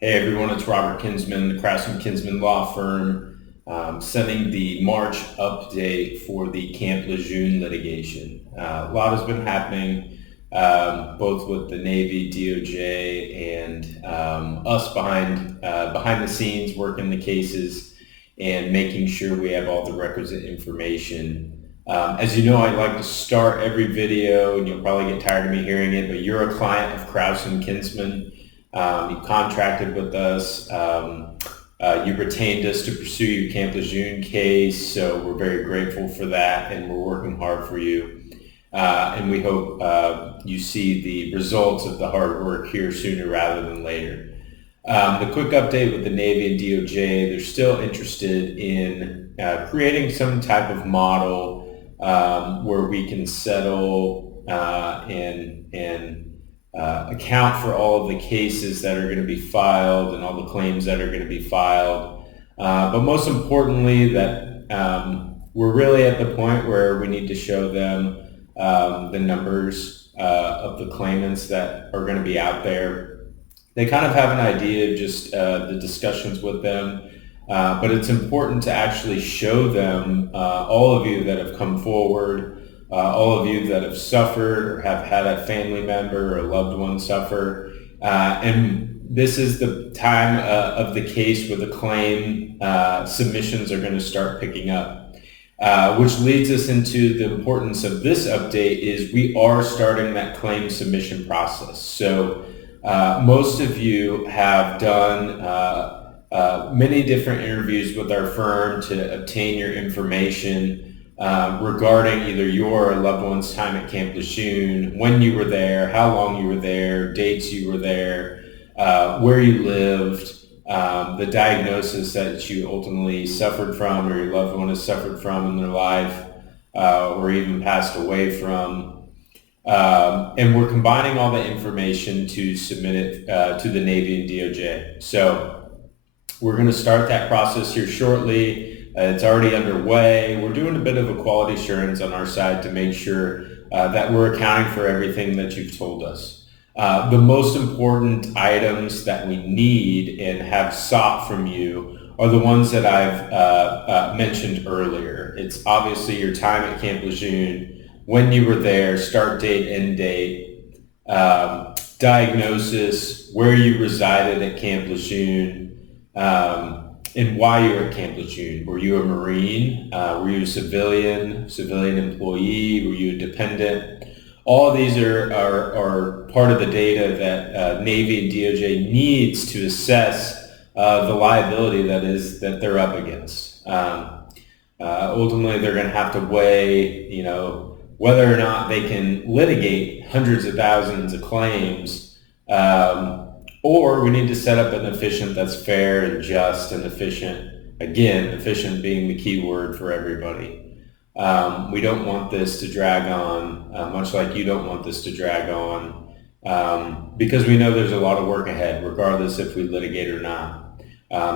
Hey everyone, it's Robert Kinsman, the Krause Kinsman law firm, sending the March update for the Camp Lejeune litigation. A lot has been happening, both with the Navy, DOJ, and us behind the scenes working the cases and making sure we have all the requisite information. As you know, I like to start every video, and you'll probably get tired of me hearing it, but you're a client of Krause Kinsman. You contracted with us. You retained us to pursue your Camp Lejeune case, so we're very grateful for that, and we're working hard for you. And we hope you see the results of the hard work here sooner rather than later. The quick update with the Navy and DOJ, they're still interested in creating some type of model where we can settle and account for all of the cases that are going to be filed and all the claims that are going to be filed. But most importantly, that we're really at the point where we need to show them the numbers of the claimants that are going to be out there. They kind of have an idea of just the discussions with them, but it's important to actually show them all of you that have come forward, all of you that have suffered or have had a family member or a loved one suffer. And this is the time of the case where the claim submissions are going to start picking up, which leads us into the importance of this update is we are starting that claim submission process. So most of you have done many different interviews with our firm to obtain your information regarding either your or loved one's time at Camp Lejeune, when you were there, how long you were there, dates you were there, where you lived, the diagnosis that you ultimately suffered from or your loved one has suffered from in their life, or even passed away from. And we're combining all the information to submit it to the Navy and DOJ. So we're going to start that process here shortly. It's already underway. We're doing a bit of a quality assurance on our side to make sure that we're accounting for everything that you've told us. The most important items that we need and have sought from you are the ones that I've mentioned earlier. It's obviously your time at Camp Lejeune, when you were there, start date, end date, diagnosis, where you resided at Camp Lejeune, and why you were at Camp Lejeune. Were you a Marine? Were you a civilian employee? Were you a dependent? All of these are part of the data that Navy and DOJ needs to assess the liability that they're up against. Ultimately, they're going to have to weigh, whether or not they can litigate hundreds of thousands of claims, or we need to set up an efficient that's fair and just and efficient. Again, efficient being the key word for everybody. We don't want this to drag on, much like you don't want this to drag on, because we know there's a lot of work ahead, regardless if we litigate or not.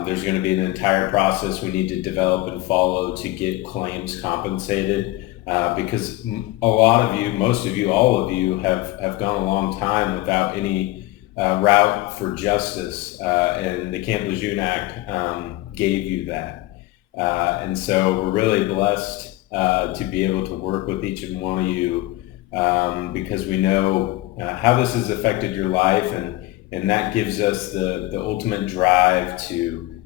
There's going to be an entire process we need to develop and follow to get claims compensated. Because a lot of you, most of you, all of you have gone a long time without any route for justice, and the Camp Lejeune Act gave you that. And so we're really blessed to be able to work with each and one of you because we know how this has affected your life, and that gives us the ultimate drive to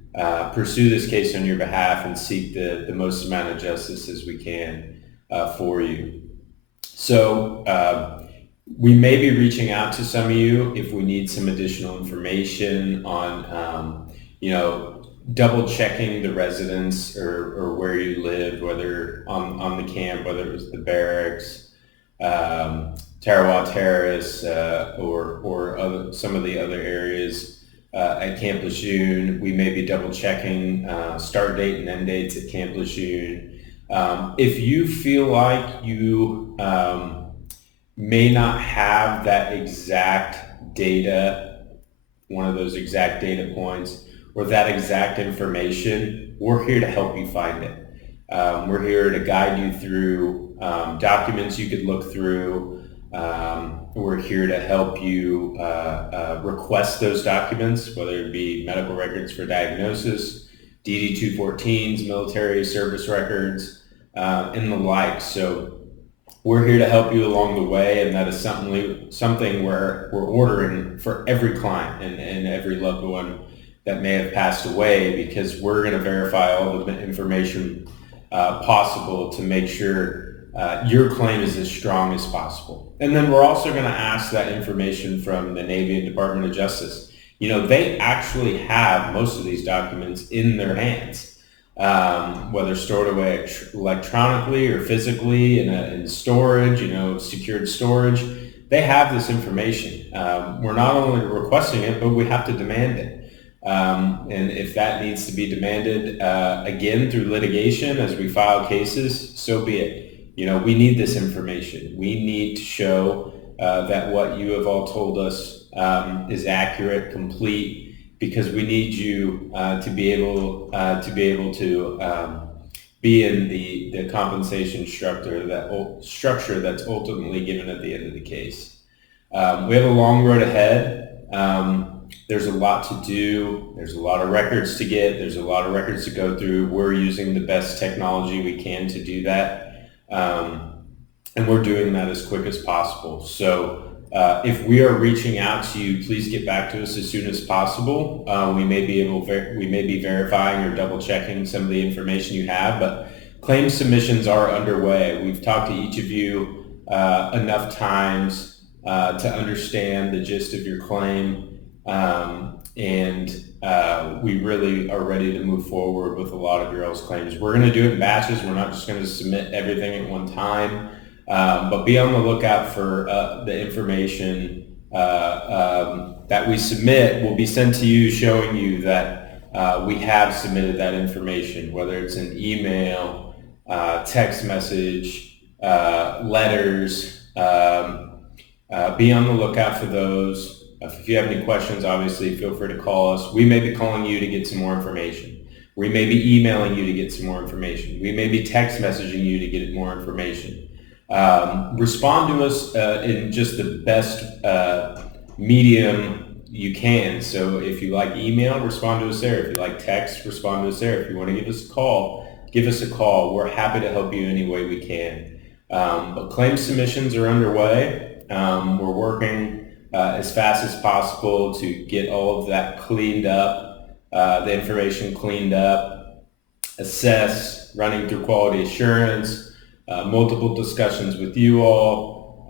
pursue this case on your behalf and seek the most amount of justice as we can for you. So we may be reaching out to some of you if we need some additional information on, double checking the residence or where you lived, whether on the camp, whether it was the barracks, Tarawa Terrace, or some of the other areas at Camp Lejeune. We may be double checking start date and end dates at Camp Lejeune. If you feel like you may not have that exact data, one of those exact data points, or that exact information, we're here to help you find it. We're here to guide you through documents you could look through, We're here to help you request those documents, whether it be medical records for diagnosis, DD-214s, military service records, and the like. So we're here to help you along the way, and that is something we're ordering for every client and every loved one that may have passed away, because we're going to verify all the information possible to make sure your claim is as strong as possible. And then we're also going to ask that information from the Navy and Department of Justice. You know, they actually have most of these documents in their hands, whether stored away electronically or physically in storage, secured storage. They have this information. We're not only requesting it, but we have to demand it. And if that needs to be demanded again through litigation as we file cases, so be it. We need this information. We need to show that what you have all told us is accurate, complete, because we need you to be able to be in the compensation structure that's ultimately given at the end of the case. We have a long road ahead. There's a lot to do. There's a lot of records to get. There's a lot of records to go through. We're using the best technology we can to do that. And we're doing that as quick as possible. So if we are reaching out to you, please get back to us as soon as possible. We may be verifying or double checking some of the information you have, but claim submissions are underway. We've talked to each of you enough times to understand the gist of your claim. And we really are ready to move forward with a lot of your all's claims. We're going to do it in batches. We're not just going to submit everything at one time, but be on the lookout for the information that we submit will be sent to you, showing you that we have submitted that information, whether it's an email, text message, letters. Be on the lookout for those. If you have any questions, obviously, feel free to call us. We may be calling you to get some more information. We may be emailing you to get some more information. We may be text messaging you to get more information. Respond to us in just the best medium you can. So if you like email, respond to us there. If you like text, respond to us there. If you want to give us a call, give us a call. We're happy to help you any way we can. But claim submissions are underway. We're working as fast as possible to get all of that cleaned up, the information cleaned up, assess, running through quality assurance, multiple discussions with you all.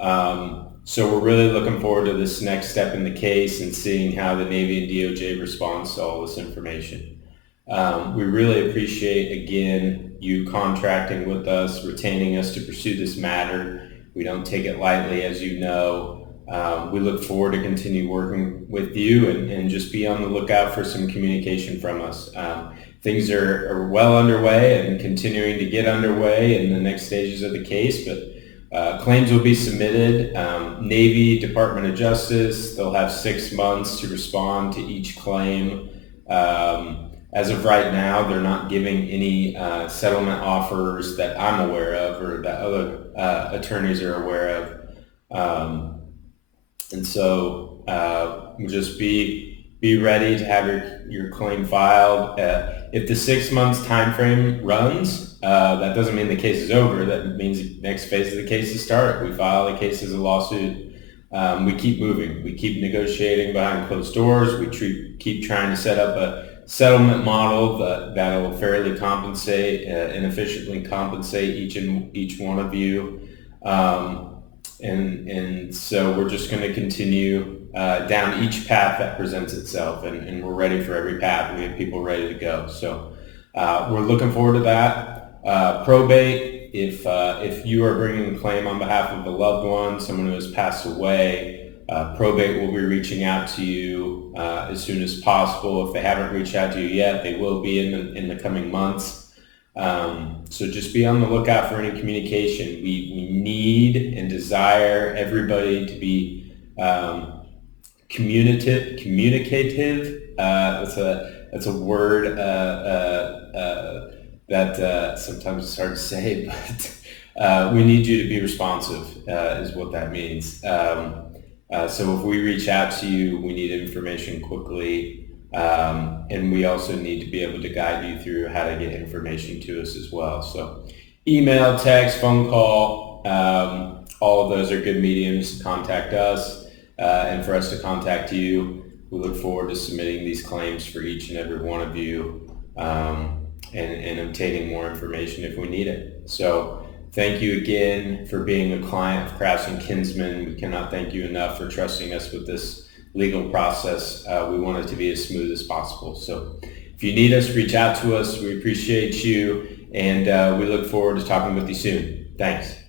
So we're really looking forward to this next step in the case and seeing how the Navy and DOJ responds to all this information. We really appreciate, again, you contracting with us, retaining us to pursue this matter. We don't take it lightly, as you know. We look forward to continue working with you and just be on the lookout for some communication from us. Things are well underway and continuing to get underway in the next stages of the case, but claims will be submitted. Navy, Department of Justice, they'll have 6 months to respond to each claim. As of right now, they're not giving any settlement offers that I'm aware of or that other attorneys are aware of. And so we'll just be ready to have your claim filed. If the 6 months time frame runs, that doesn't mean the case is over. That means the next phase of the case is started. We file the case as a lawsuit. We keep moving. We keep negotiating behind closed doors. We keep trying to set up a settlement model that will fairly compensate and efficiently compensate each one of you. And so we're just going to continue down each path that presents itself, and we're ready for every path. We have people ready to go. So we're looking forward to that. Probate, if you are bringing a claim on behalf of a loved one, someone who has passed away, probate will be reaching out to you as soon as possible. If they haven't reached out to you yet, they will be in the coming months. So just be on the lookout for any communication. We need and desire everybody to be communicative. That's a word that sometimes it's hard to say, We need you to be responsive, is what that means. So if we reach out to you, we need information quickly, and we also need to be able to guide you through how to get information to us as well. So email, text, phone call, all of those are good mediums to contact us, and for us to contact you. We look forward to submitting these claims for each and every one of you, and obtaining more information if we need it. So thank you again for being a client of Krause Kinsman. We cannot thank you enough for trusting us with this legal process. We want it to be as smooth as possible. So if you need us, reach out to us. We appreciate you, and we look forward to talking with you soon. Thanks.